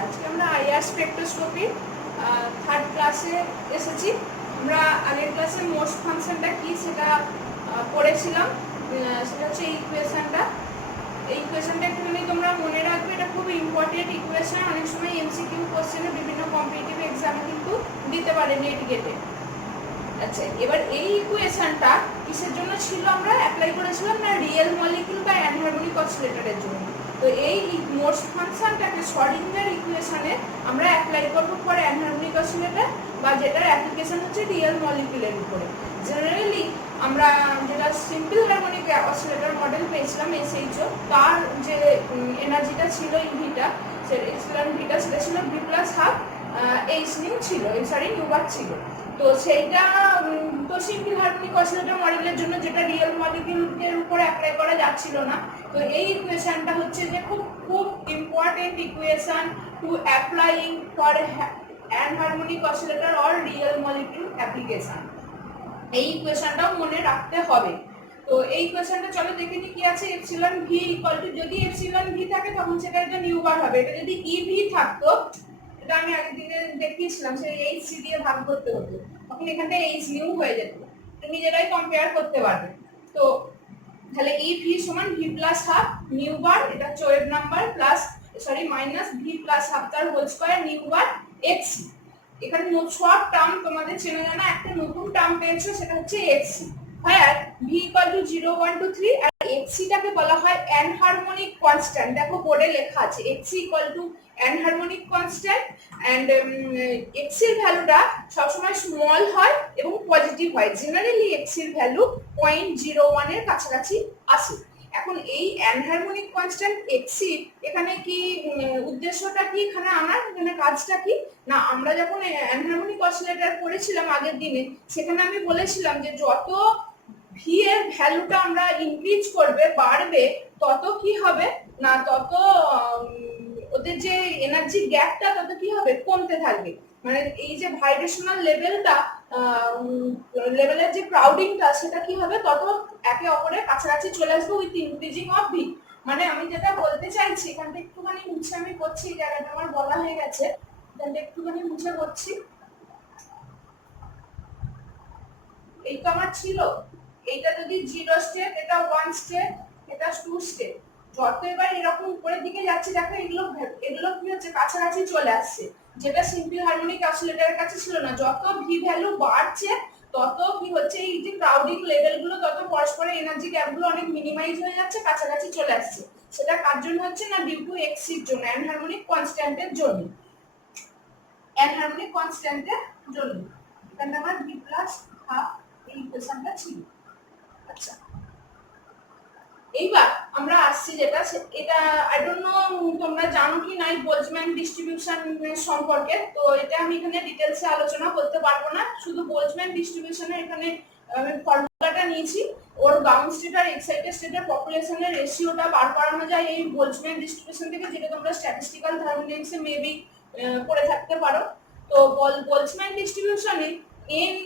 আজকে আমরা IR spectroscopy third ক্লাসে এসেছি। আমরা আগের ক্লাসে মোস্ট ফাংশনটা কি সেটা পড়েছিলাম। সেটা হচ্ছে এই ইকুয়েশনটা। এই ইকুয়েশনটা একটুখানি তোমরা মনে রাখবে, এটা খুব ইম্পর্টেন্ট ইকুয়েশন। অনেক সময় এমসিকিউ কোশ্চেনে বিভিন্ন কম্পিটিটিভ এক্সামে কিন্তু দিতে পারে নেট গেটে। আচ্ছা, এবার এই ইকুয়েশনটা কিসের জন্য ছিল, আমরা অ্যাপ্লাই করেছিলাম না রিয়েল মলিকিউল বা অ্যানহারমনিক অসিলেটরের জন্য। তো এই মোস্ট ফাংশনটাকে শ্রোডিঙ্গার ইকুয়েশনে আমরা অ্যাপ্লাই করবো ফর অ্যানহারমনিক অসিলেটর, বা যেটার অ্যাপ্লিকেশন হচ্ছে রিয়েল মলিকিউলের উপরে। জেনারেলি আমরা যেটা সিম্পল হারমোনিক অসিলেটর মডেল পেয়েছিলাম এসএইচও, তার যে এনার্জিটা ছিল ইভিটা, সেটা এক্সপ্লেন ভিটা, সেটা ছিল V plus half H new ছিল, সরি নিউবার ছিল। তো সেইটা তো সিম্পল হারমোনিক অসিলেটর মডেলের জন্য, যেটা রিয়েল মলিকিউলের উপরে অ্যাপ্লাই করা যাচ্ছিল না। তো এই ইকুয়েশনটা হচ্ছে যে খুব খুব important equation to applying for anharmonic oscillator or real molecule application. এই ইকুয়েশনটাও মনে রাখতে হবে। তো এই ইকুয়েশনটা চলো দেখে নিই কি আছে। এপসিলন ভি ইকুয়াল টু, যদি এপসিলন ভি থাকে তখন সেটা একটা নিউ বার হবে। এটা যদি ই ভি থাকতো, এটা আমি আগের দিনে দেখিয়েছিলাম, সেই এইচ সি দিয়ে ভাগ করতে হতো, তখন এখানে এইচ নিউ হয়ে যেত। তুমি নিজেরাই কম্পেয়ার করতে পারবে। তো তাহলে ই ভি সমান ভি প্লাস হাফ নিউ বার, এটা হচ্ছে wave number, plus sorry minus V plus half তার হোল স্কয়ার নিউ বার এক্স। এখানে সব টার্ম তোমাদের চেনা জানা, একটা নতুন টার্ম পেয়েছো, সেটা হচ্ছে এক্সি। হ্যাঁ, ভি ইকুয়াল টু 0 1 2 3, আর এক্সিটাকে বলা হয় অ্যানহারমোনিক কনস্ট্যান্ট। দেখো বোর্ডে লেখা আছে এক্সি ইকুয়াল টু অ্যানহারমোনিক কনস্ট্যান্ট, অ্যান্ড এক্সির ভ্যালুটা সবসময় স্মল হয় এবং পজিটিভ হয়। জেনারেলি এক্সির ভ্যালু 0.01 এর কাছাকাছি আসে। এখন এই অ্যানহারমোনিক কনস্ট্যান্ট এক্সি এখানে কি উদ্দেশ্যটা কি, এখানে আমার এখানে কাজটা কি না, আমরা যখন অ্যানহারমোনিক অসিলেটর পড়েছিলাম আগের দিনে, সেখানে আমি বলেছিলাম যে যত ভি এর ভ্যালুটা আমরা ইনক্রিজ করবে বাড়বে, তত কি হবে না, তত ওদের যে এনার্জি গ্যাপটা তত কি হবে, কমতে থাকবে। মানে এই যে ভাইব্রেশনাল লেভেলটা, লেভেলের যে ক্রাউডিংটা, সেটা কি হবে, তত একে অপরের কাছাকাছি চলে আসবে উইথ ইনক্রিজিং অফ ভি। মানে আমি যেটা বলতে চাইছি, এখানটা একটুখানি মুছে আমি করছি, এই জায়গাটা আমার বলা হয়ে গেছে, এখানটা একটুখানি মুছে করছি। এই তো আমার ছিল, এইটা যদি 0 স্টেপ, এটা 1 স্টেপ, এটা 2 স্টেপ, যত এবার এরকম উপরের দিকে যাচ্ছে, দেখো এগুলো এগুলো কি হচ্ছে, কাছাকাছি চলে আসছে, যেটা সিম্পল হারমোনিক অসিলেটরের কাছে ছিল না। যত ভি ভ্যালু বাড়ছে, তত কি হচ্ছে, এই যে ক্রাউডিং লেভেলগুলো, তত পরস্পরের এনার্জি গ্যাপগুলো অনেক মিনিমাইজ হয়ে যাচ্ছে, কাছাকাছি চলে আসছে। সেটা কার জন্য হচ্ছে না, ডিউ টু এক্সির জন্য, অ্যানহারমোনিক কনস্ট্যান্টের জন্য, অ্যানহারমোনিক কনস্ট্যান্টের জন্য। এখানে আমার ভি প্লাস হাফ এই ইকুয়েশনটা ছিল। আচ্ছা, এইবার আমরা আসছি যেটা, এটা আই ডোন্ট নো তোমরা জানো কি নাই বোলজম্যান ডিস্ট্রিবিউশন সম্পর্কে। তো এটা আমি এখানে ডিটেইলসে আলোচনা করতে পারবো না, শুধু বোলজম্যান ডিস্ট্রিবিউশনের এখানে আমি ফর্মুলাটা নিয়েছি। ওর গ্রাউন্ড স্টেট আর এক্সাইটেড স্টেটের পপুলেশনের রেশিওটা বার করানো যায় এই বোলজম্যান ডিস্ট্রিবিউশন থেকে, যেটা তোমরা স্ট্যাটিস্টিক্যাল থার্মোডাইনামিক্সে মেবি পড়ে থাকতে পারো। তো Boltzmann ডিস্ট্রিবিউশনে n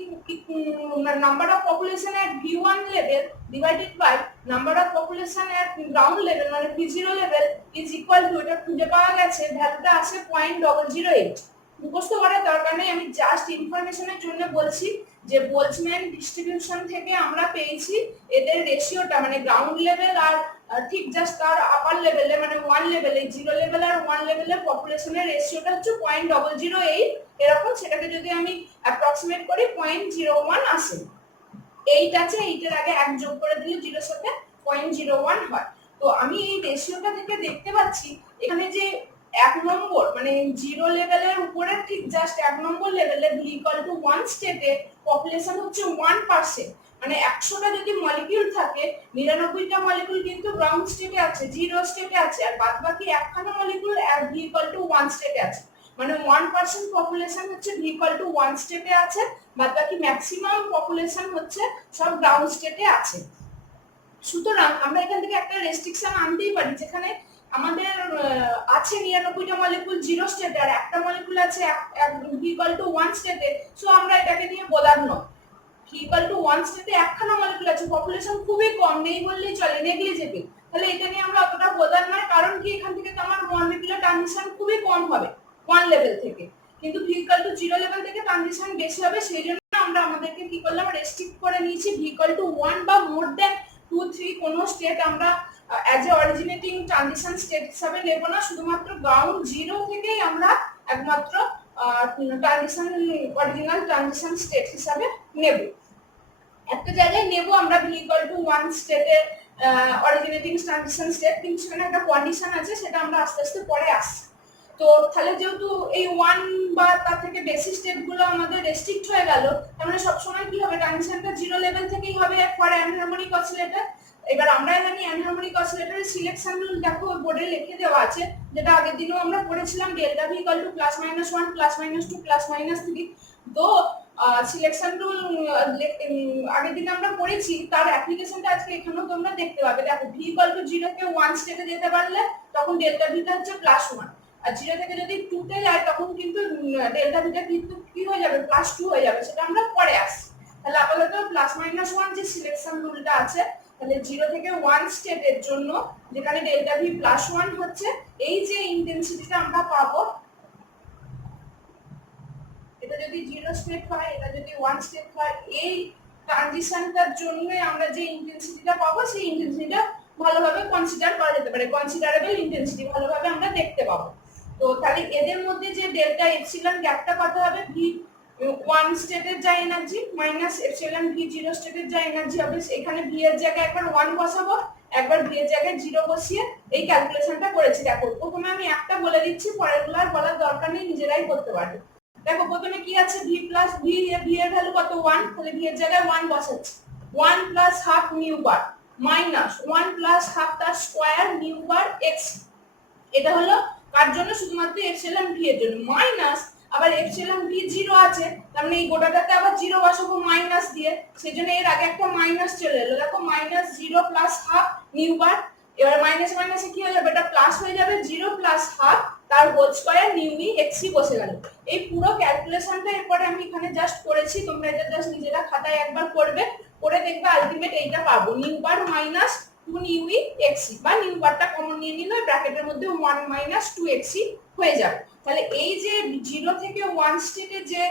number of population at v1 level divided by number of population at ground level মানে v0 level is equal to, এটা খুঁজে পাওয়া গেছে, ভ্যালুটা আছে 0.008। মুখস্থ করার দরকার নেই, আমি জাস্ট ইনফরমেশনের জন্য বলছি যে বোলজম্যান ডিস্ট্রিবিউশন থেকে আমরা পেয়েছি এদের রেশিওটা, মানে গ্রাউন্ড লেভেল আর ঠিক জাস্ট তার আপার লেভেলে, মানে 1 লেভেলে, 0 লেভেল আর 1 লেভেলের পপুলেশনের রেশিওটা হচ্ছে 0.008 এরকম। সেটাকে যদি আমি অ্যাপ্রক্সিমেট করি 0.01 আসে। 8 আছে, 8 এর আগে 1 যোগ করে দিলে 0 এর সাথে 0.01 হয়। তো আমি এই রেশিওটা থেকে দেখতে পাচ্ছি এখানে যে 1 নম্বর মানে 0 লেভেলের উপরে ঠিক জাস্ট 1 নম্বর লেভেলে ভি ইকুয়াল টু 1 স্টেটে পপুলেশন হচ্ছে 1%। মানে 100টা যদি মলিকিউল থাকে, 99টা মলিকিউল কিন্তু গ্রাউন্ড স্টেটে আছে, 0 স্টেটে আছে, আর বাদবাকি একখানা মলিকিউল ভি ইকুয়াল টু 1 স্টেটে আছে। মানে 1% পপুলেশন হচ্ছে ভি ইকুয়াল টু 1 স্টেটে আছে, বাদবাকি ম্যাক্সিমাম পপুলেশন হচ্ছে সব গ্রাউন্ড স্টেটে আছে। সুতরাং আমরা এখান থেকে একটা রেস্ট্রিকশন আনতেই পারি, যেখানে আমাদের আছে 99টা মলিকিউল 0 স্টেটে, আর একটা মলিকিউল আছে ভি ইকুয়াল টু 1 স্টেটে। সো আমরা এটাকে নিয়ে বোলার নয়, ভি ইকুয়াল টু 1 স্টেটে একখানা মলিকিউল আছে, পপুলেশন খুবই কম, নেই বললেই চলে, নেগলিজেবল। তাহলে এটা নিয়ে আমরা অতটা বোলার নয়, কারণ কি এখান থেকে তো আমার মলিকিউলের টার্ম ট্রানজিশন খুবই কম হবে 1 লেভেল থেকে, কিন্তু ভি ইকুয়াল টু 0 লেভেল থেকে ট্রানজিশন বেশি হবে। সেই জন্য আমরা আমাদেরকে কি করলাম, রেস্ট্রিক্ট করে নিয়েছি ভি ইকুয়াল টু 1 বা মোর দ্যান 2 3 কোনো স্টেট আমরা as a originating transition state হিসাবে নেব না, শুধুমাত্র গ্রাউন্ড জিরো থেকেই আমরা একমাত্র ট্রানজিশন অরিজিনাল ট্রানজিশন স্টেট হিসাবে নেব। একটা জায়গায় নেব আমরা ভি ইকুয়াল টু 1 স্টেটে অরিজিনেটিং ট্রানজিশন স্টেট, কিন্তু সেখানে একটা কন্ডিশন আছে, সেটা আমরা আস্তে আস্তে পরে আসছি। তো তাহলে যেহেতু এই 1 বা তার থেকে বেশি স্টেপগুলো আমাদের রেস্ট্রিক্ট হয়ে গেল, তার মানে সবসময় কি হবে, ট্রানজিশনটা 0 লেভেল থেকেই হবে ফর অ্যানহারমোনিক অসিলেটর। এবার আমরা জানি অ্যানহারমোনিক অসিলেটরের সিলেকশন রুল দেখো বোর্ডে লিখে দেওয়া আছে, যেটা আগের দিনও আমরা পড়েছিলাম, delta V equal to plus minus 1 plus minus 2 plus minus 3। তো সিলেকশন রুল আগের দিন আমরা পড়েছি, তার অ্যাপ্লিকেশনটা আজকে এখানেও তোমরা দেখতে পাবে। দেখো ভি ইকুয়াল টু 0 কে 1 স্টেপে যেতে পারলে তখন ডেল্টা ভিটা হচ্ছে প্লাস 1, আর 0 থেকে যদি 2 তে যায় তখন কিন্তু ডেল্টা ভিটা কিন্তু কি হয়ে যাবে, প্লাস 2 হয়ে যাবে, সেটা আমরা পরে আসছি। তাহলে আপাতত প্লাস মাইনাস 1 যে সিলেকশন রুলটা আছে, তাহলে 0 থেকে 1 স্টেপের জন্য যেখানে ডেল্টা ভি প্লাস 1 হচ্ছে, এই যে ইন্টেন্সিটিটা আমরা পাবো, এটা যদি 0 স্টেপ হয়, এটা যদি 1 স্টেপ হয়, এই ট্রানজিশনটার জন্য আমরা যে ইন্টেন্সিটিটা পাবো, সেই ইন্টেন্সিটিটা ভালোভাবে কনসিডার করা যেতে পারে, কনসিডারেবল ইন্টেন্সিটি ভালোভাবে আমরা দেখতে পাবো। তো তাহলে এদের মধ্যে যে ডেল্টা এপসিলন গ্যাপটা কত হবে, ভি 1 স্টেটের যা এনার্জি মাইনাস এপসিলন ভি 0 স্টেটের যা এনার্জি হবে, এখানে ভি এর জায়গায় একবার 1 বসাবো, একবার ভি এর জায়গায় 0 বসিয়ে এই ক্যালকুলেশনটা করেছি। দেখো প্রথমে আমি একটা বলে দিচ্ছি, পরেরগুলো আর বলার দরকার নেই, নিজেরাই করতে পারবে। দেখো প্রথমে কি আছে, ভি প্লাস ভি এর ভ্যালু কত 1, তাহলে ভি এর জায়গায় 1 বসাচ্ছি, 1 plus half new bar minus 1 plus half তার স্কয়ার নিউ বার এক্স। এটা হলো কার জন্য, শুধুমাত্র এপসিলন ভি এর জন্য, মাইনাস আবার এপসিলন ভি 0 আছে, তার মানে এই গোটাটাতে আবার 0 বসাবো মাইনাস দিয়ে, সেজন্য এর আগে একটা মাইনাস চলে এলো। দেখো মাইনাস 0 প্লাস হাফ নিউ বার, এবার মাইনাস মাইনাসে কি হয়ে যাবে, এটা প্লাস হয়ে যাবে, 0 প্লাস হাফ তার হোল স্কয়ার নিউ ই এক্সি বসে গেল। এই পুরো ক্যালকুলেশনটা এরপরে আমি এখানে জাস্ট করেছি, তোমরা এটা জাস্ট নিজেরা খাতায় একবার করবে, করে দেখবে আলটিমেট এইটা পাবো, নিউ বার মাইনাস 2 নিউ ই এক্সি, বা নিউ বারটা কমন নিয়ে নিলে ব্র্যাকেটের মধ্যে 1 মাইনাস 2 এক্সি হয়ে যাবে। তাহলে এই যে 0 থেকে 1 স্টেটে যে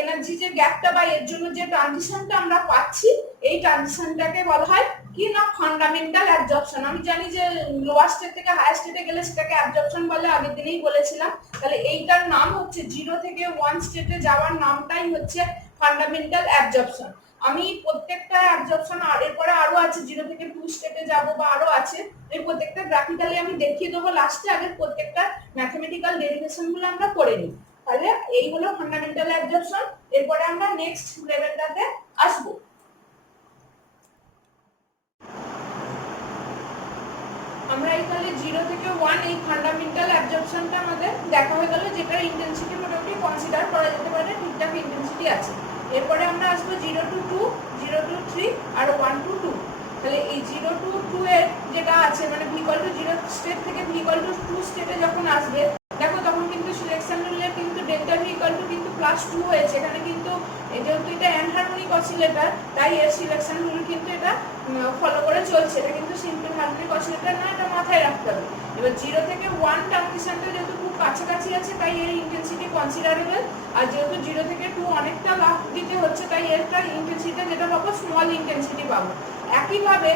এনার্জি যে গ্যাপটা বা এর জন্য যে ট্রানজিশনটা আমরা পাচ্ছি, এই ট্রানজিশনটাকে বলা হয় কি না, ফান্ডামেন্টাল অ্যাবজর্পশন। আমি জানি যে লোয়ার স্টেট থেকে হায়ার স্টেটে গেলে সেটাকে অ্যাবজর্পশন বলে, আগের দিনেই বলেছিলাম। তাহলে এইটার নাম হচ্ছে 0 থেকে 1 স্টেটে যাওয়ার নামটাই হচ্ছে ফান্ডামেন্টাল অ্যাবজর্পশন। আমি প্রত্যেকটা অ্যাবজর্পশন আর এরপরে আরো আছে, 0 থেকে 2 স্টেটে যাব বা আরো আছে, এই প্রত্যেকটা গ্রাফিক্যালি আমি দেখিয়ে দেবো লাস্টে, আগে প্রত্যেকটা ম্যাথমেটিক্যাল ডেরিভেশনগুলো আমরা করে নিই। তাহলে এই হলো ফান্ডামেন্টাল অ্যাবজর্পশন। এরপরে আমরা নেক্সট লেভেলটাতে আসবো। আমরা এখানে 0 থেকে 1 এই ফান্ডামেন্টাল অ্যাবজর্পশনটা আমাদের দেখা হয়ে গেল, যেটা ইন্টেন্সিটি মোটামুটি কনসিডার করা যেতে পারে, ঠিকঠাক ইন্টেন্সিটি আছে। এরপরে আমরা আসবো 0 টু 2, 0 টু 3 আর 1 টু 2। তাহলে এই 0 টু 2 এর যেটা আছে, মানে ভি ইকুয়াল টু 0 স্টেট থেকে ভি ইকুয়াল টু 2 স্টেটে যখন আসবে, দেখো তখন কিন্তু সিলেকশন রুলে কিন্তু ডেল্টা ভি ইকুয়াল টু কিন্তু প্লাস 2 হয়েছে। এখানে কিন্তু যেহেতু এটা অ্যানহারমোনিক অসিলেটর, তাই এর সিলেকশন রুল কিন্তু এটা ফলো করে চলছে, এটা কিন্তু সিম্পল হারমোনিক অসিলেটর না, এটা মাথায় রাখতে হবে। এবার 0 থেকে 1 ট্রানজিশনটা যেহেতু খুব কাছাকাছি আছে, তাই এর ইন্টেন্সিটি কনসিডারেবল, আর যেহেতু 0 থেকে 2 অনেকটা লাফ দিতে হচ্ছে, তাই এরটা ইন্টেন্সিটিটা যেটা পাবো স্মল ইন্টেন্সিটি পাবো। একইভাবে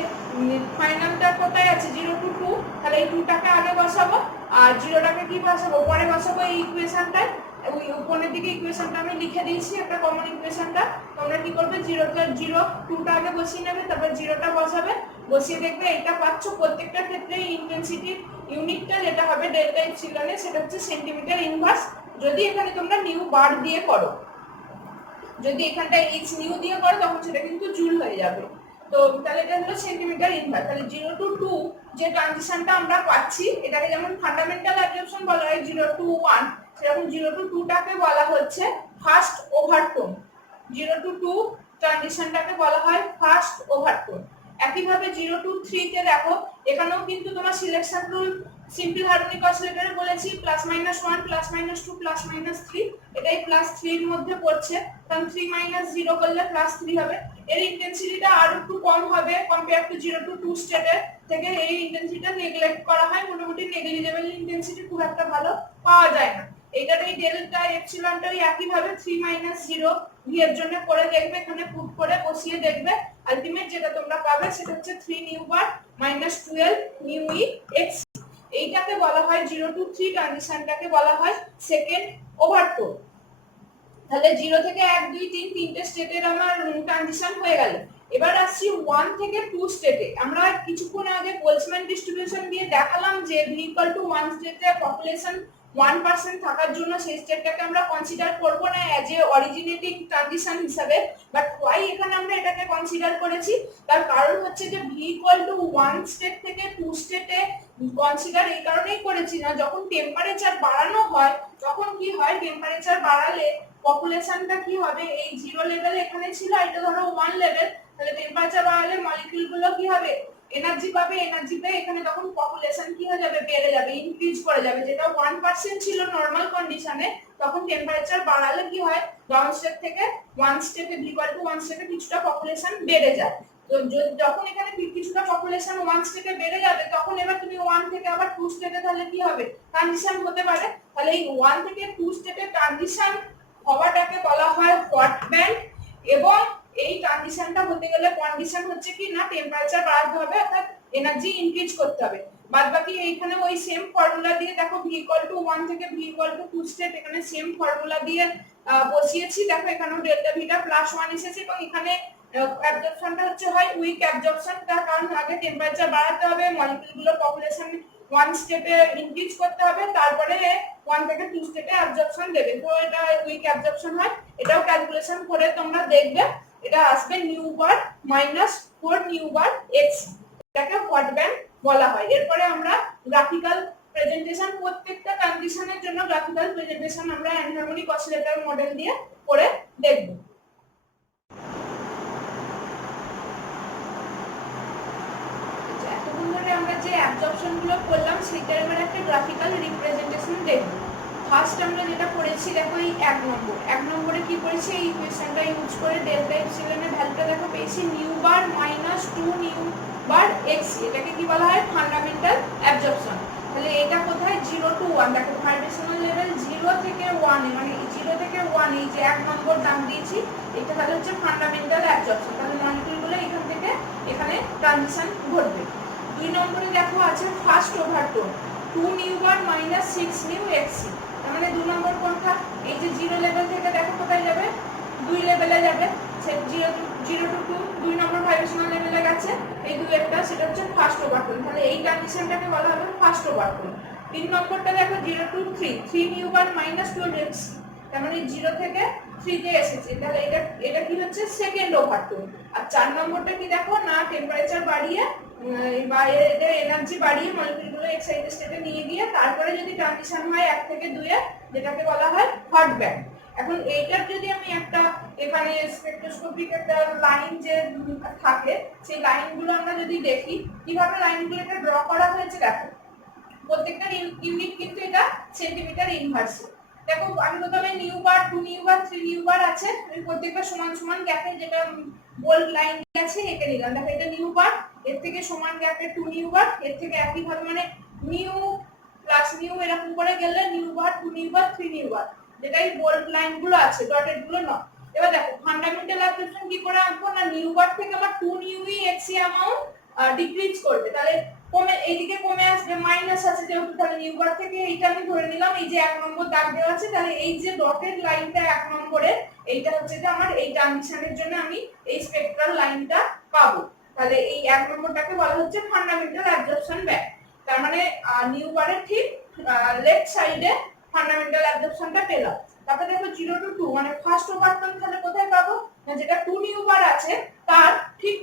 ফাইনালটা কোথায় আছে, 0 টু 2, তাহলে এই 2টাকে আগে বসাবো, আর 0টাকে কি বসাবো, পরে বসাবো এই ইকুয়েশনটায়। ওই উপরের দিকে ইকুয়েশনটা আমি লিখে দিয়েছি, একটা কমন ইকুয়েশনটা। তোমরা কি করবে, 0 2টা আগে বসিয়ে নেবে, তারপর 0টা বসাবে, বসিয়ে দেখবে এটা পাচ্ছ। প্রত্যেকটা ক্ষেত্রে ইন্টেন্সিটির ইউনিটটা যেটা হবে ডেল্টা এপসিলনে, সেটা হচ্ছে সেন্টিমিটার ইনভার্স, যদি এখানে তোমরা নিউ বার দিয়ে করো। যদি এখানটা এইচ নিউ দিয়ে করো তখন সেটা কিন্তু জুল হয়ে যাবে। তো তাহলে এটা হলো সেন্টিমিটার ইনভার্স। তাহলে 0 টু 2 যে ট্রানজিশনটা আমরা পাচ্ছি, এটাকে যেমন ফান্ডামেন্টাল অ্যাবজর্পশন বলা হয় 0 টু 1, সেরকম 0 টু 2টাকে বলা হচ্ছে ফার্স্ট ওভারটোন। 0 টু 2 ট্রানজিশনটাকে বলা হয় ফার্স্ট ওভারটোন। একইভাবে 0 টু 3 তে দেখো, এখানেও কিন্তু তোমার সিলেকশন রুল সিম্পল হারমোনিক অসিলেটরে বলেছি plus minus 1 plus minus 2 plus minus 3, এটাই প্লাস 3 এর মধ্যে পড়ছে, কারণ 3 মাইনাস 0 করলে প্লাস 3 হবে। এর ইন্টেন্সিটিটা আরো একটু কম হবে কম্পেয়ার টু 0 টু 2 স্টেটের থেকে, এই ইন্টেন্সিটিটা নেগলেক্ট করা হয়, মোটামুটি নেগলিজেবল ইন্টেন্সিটি খুব একটা ভালো পাওয়া যায় না। এইটার এই ডেল্টা এপসিলনটা ওই একইভাবে 3 - 0 ভি এর জন্য করে দেখবে, এখানে পুট করে বসিয়ে দেখবে, আলটিমেট যেটা তোমরা পাবে সেটা হচ্ছে 3 নিউ বার মাইনাস 12 নিউ ই এক্স। এইটাকে বলা হয় 0 to 3 ট্রানজিশনটাকে বলা হয় সেকেন্ড ওভারটোন। তাহলে 0 থেকে 1 2 3 তিনটে স্টেটের আমার ট্রানজিশন হয়ে গেল। এবার আসছি 1 থেকে 2 স্টেটে। আমরা কিছুক্ষণ আগে বোলসম্যান ডিস্ট্রিবিউশন দিয়ে দেখালাম যে v = 1 স্টেটে পপুলেশন 1% থাকার জন্য সেই স্টেটটাকে আমরা কনসিডার করব না অ্যাজ এ অরিজিনেটিং ট্রানজিশন হিসাবে। বাট হোয়াই এখানে আমরা এটাকে কনসিডার করেছি, তার কারণ হচ্ছে যে v = 1 স্টেট থেকে 2 স্টেটে কনসিডার এই কারণেই করেছি না, যখন টেম্পারেচার বাড়ানো হয় তখন কি হয়, টেম্পারেচার বাড়ালে পপুলেশনটা কি হবে, এই 0 লেভেল এখানে ছিল, এটা ধরো 1 লেভেল, তাহলে টেম্পারেচার বাড়ালে মলিকিউল গুলো কি হবে, এনার্জি পাবে, এনার্জি পেয়ে এখানে তখন পপুলেশন কি হয়ে যাবে, বেড়ে যাবে, ইনক্রিজ করে যাবে। যেটা 1% ছিল নরমাল কন্ডিশনে, তখন টেম্পারেচার বাড়ালে কি হয়, ডাউন স্টেট থেকে 1 স্টেটে v = 1 স্টেটে কিছুটা পপুলেশন বেড়ে যায়। তো যখন এখানে কিছুটা পপুলেশন 1 স্টেটে বেড়ে যাবে, তখন এবার তুমি 1 থেকে আবার 2 স্টেটে তাহলে কি হবে, ট্রানজিশন হতে পারে। তাহলে এই 1 থেকে 2 স্টেটে ট্রানজিশন হওয়াটাকে বলা হয় হট ব্যান্ড। এবং এই ট্রানজিশনটা হতে গেলে কন্ডিশন হচ্ছে কি না, টেম্পারেচার বাড়াতে হবে, অর্থাৎ এনার্জি ইনক্রিজ করতে হবে। বাদ বাকি এইখানে ওই সেম ফর্মুলা দিয়ে দেখো v = 1 থেকে v = 2 স্টেট, এখানে সেম ফর্মুলা দিয়ে বসিয়েছি। দেখো এখানেও ডেল্টা ভিটা +1 এসেছে, এবং এখানে অ্যাবজর্পশনটা হচ্ছে হয় উইক অ্যাবজর্পশন, তার কারণ আগে টেম্পারেচার বাড়াতে হবে, মলিকিউলগুলোর পপুলেশন 1 স্টেপে ইনক্রিজ করতে হবে, তারপরে 1 থেকে 2 স্টেপে অ্যাবজর্পশন দেবে। তো এটা উইক অ্যাবজর্পশন হয়, এটাও ক্যালকুলেশন করে তোমরা দেখবে, এটা আসবে নিউ বার -4 নিউ বার এক্স, এটাকে হট ব্যান্ড বলা হয়। এরপরে আমরা গ্রাফিক্যাল প্রেজেন্টেশন, প্রত্যেকটা কন্ডিশনের জন্য গ্রাফিক্যাল প্রেজেন্টেশন আমরা অ্যানহারমোনিক অসিলেটর মডেল দিয়ে করে দেখব। আমরা যে অ্যাবজর্পশন গুলো করলাম সেটার এবার একটা গ্রাফিক্যাল রিপ্রেজেন্টেশন দেখব। ফার্স্ট আমরা যেটা করেছি দেখো এই 1 নম্বরে কি করেছি, এই ইকুয়েশনটা ইউজ করে ডেল্টা এপসিলনের ভ্যালুটা দেখো পেয়েছি নিউ বার -2 নিউ বার এক্স, এটাকে কি বলা হয়, ফান্ডামেন্টাল অ্যাবজর্পশন। তাহলে এটা কোথায়, 0 to 1, দেখো ভাইব্রেশনাল লেভেল 0 থেকে 1 মানে 0 থেকে 1, এই যে 1 নম্বর দাম দিয়েছি, এটা তাহলে হচ্ছে ফান্ডামেন্টাল অ্যাবজর্পশন। তাহলে মলিকিউলগুলো এখান থেকে এখানে ট্রানজিশন ঘটবে। 2 নম্বরে দেখো আছে ফার্স্ট ওভারটোন 2 নিউ বার -6 নিউ এক্সি। তার মানে 2 নম্বর কোনটা, এই যে 0 লেভেল থেকে দেখো কোথায় যাবে, 2 লেভেলে যাবে, 0 to 2 2 নম্বর ভাইব্রেশনাল লেভেলে গেছে, এই 2 একটা, সেটা হচ্ছে ফার্স্ট ওভারটোন। তাহলে এই ট্রানজিশনটাকে বলা হবে ফার্স্ট ওভারটোন। 3 নম্বরটা দেখো 0 to 3 3 নিউ বার -12 এক্সি, তার মানে 0 থেকে 3 তে এসেছে, তাহলে এটা কি হচ্ছে সেকেন্ড ওভারটোন। আর 4 নম্বরটা কি দেখো না, টেম্পারেচার বাড়িয়ে বা এদের এনার্জি বাড়িয়ে মলিকিউলগুলো এক্সাইটেড স্টেটে নিয়ে গিয়ে তারপরে যদি ট্রানজিশন হয় 1 থেকে 2 এ, যেটাকে বলা হয় হট ব্যান্ড। এখন এইটার যদি আমি একটা এখানে স্পেকট্রোস্কোপিক একটা লাইন যে থাকে, সেই লাইনগুলো আমরা যদি দেখি কিভাবে লাইনগুলোকে ড্র করা হয়েছে, দেখো প্রত্যেকটা ইউনিট কিন্তু এটা সেন্টিমিটার ইনভার্সে। দেখো আমি প্রথমে নিউ বার 2 নিউ বার 3 নিউ বার আছে, আমি প্রত্যেকটা সমান সমান গ্যাপে যেটা বোল্ড লাইন আছে এঁকে নিলাম। দেখো এটা নিউ বার, এর থেকে সমান গ্যাপে 2 নিউ বার, এর থেকে একই ভাবে মানে নিউ প্লাস নিউ এরকম করে গেলে নিউ বার 2 নিউ বার 3 নিউ বার, যেটাই বোল্ড লাইন গুলো আছে, ডটেড গুলো নয়। এবার দেখো ফান্ডামেন্টাল অ্যাবজর্পশন কি করে আঁকবো না, নিউ বার থেকে আমার 2 নিউ ই এক্সি অ্যামাউন্ট ডিক্রিজ করবে, তাহলে কমে এইদিকে কমে আসবে, মাইনাস আছে যেহেতু, তাহলে নিউ বার থেকে এইটা আমি ধরে নিলাম, এই যে 1 নম্বর দাগ দেওয়া আছে, তাহলে এই যে ডটেড লাইনটা 1 নম্বরে, এইটা হচ্ছে যে আমার এই ট্রানজিশনের জন্য আমি এই স্পেকট্রাল লাইনটা পাবো। তাহলে এই 1 নম্বরটাকে বলা হচ্ছে ফান্ডামেন্টাল অ্যাবজর্পশন ব্যান্ড। তার মানে নিউ বারের ঠিক লেফট সাইডে ফান্ডামেন্টাল অ্যাবজর্পশনটা পেলাম। তারপরে দেখো 0 to 2 মানে ফার্স্ট ওভারটোন, তাহলে কোথায় পাবো না, যেটা 2 নিউ বার আছে তার ঠিক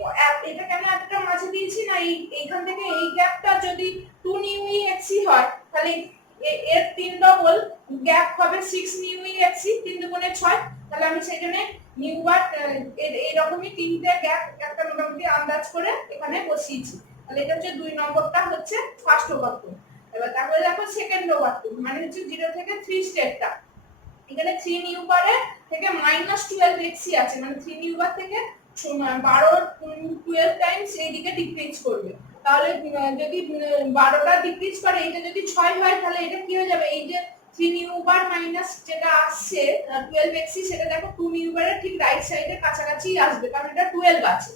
এটা কেন এতটা মাঝে দিয়েছি না, এইখান থেকে এই গ্যাপটা যদি 2 নিউ ই এক্সি হয়, তাহলে এর 3 ডবল গ্যাপ হবে 6 নিউ ই এক্সি, 3 দুগুণে 6, তাহলে আমি সেখানে নিউ বার এইরকমই 3টে গ্যাপ একটা মোটামুটি আন্দাজ করে এখানে বসিয়েছি। তাহলে এটা হচ্ছে 2 নম্বরটা হচ্ছে ফার্স্ট ওভারটোন। এবার তারপরে দেখো সেকেন্ড ওভারটোন মানে হচ্ছে 0 থেকে 3 স্টেপটা, এখানে 3 নিউ বারে থেকে -12 এক্সি আছে, মানে 3 নিউ বার থেকে 12 12 টাইমস এইদিকে ডিক্রিজ করবে, তাহলে যদি 12টা ডিক্রিজ করে এটা যদি 6 হয় তাহলে এটা কি হয়ে যাবে, এই যে 3 নিউ বার মাইনাস যেটা আসছে 12xc সেটা দেখো 2 নিউ বারের ঠিক রাইট সাইডে কাছাকাছি আসবে, কারণ এটা 12 আছে।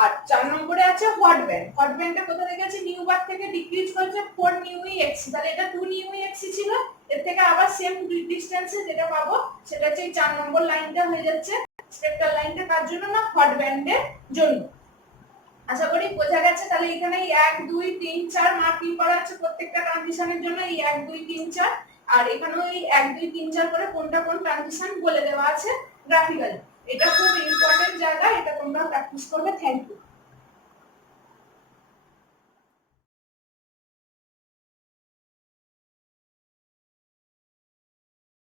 আর 4 নম্বরে আছে হট ব্যান্ড। হট ব্যান্ডটা কোথা থেকে আছে, নিউ বার থেকে ডিক্রিজ করেছে 4 নিউ এক্স, তাহলে এটা 2 নিউ এক্স ছিল, এর থেকে আবার সেম ডিসটেন্সে যেটা পাবো সেটা হচ্ছে এই 4 নম্বর লাইনটা হয়ে যাচ্ছে স্পেক্ট্রাল লাইনটা, কার জন্য না হট ব্যান্ডের জন্য। আশা করি বোঝা গেছে। তাহলে এখানে 1 2 3 4 মার্কিং করা আছে প্রত্যেকটা ট্রানজিশনের জন্য, এই 1 2 3 4, আর এখানেও এই 1 2 3 4 করে কোনটা কোন ট্রানজিশন বলে দেওয়া আছে গ্রাফিক্যালি। এটা খুব ইম্পর্টেন্ট জায়গা, এটা তোমরা প্র্যাকটিস করবে। Thank you.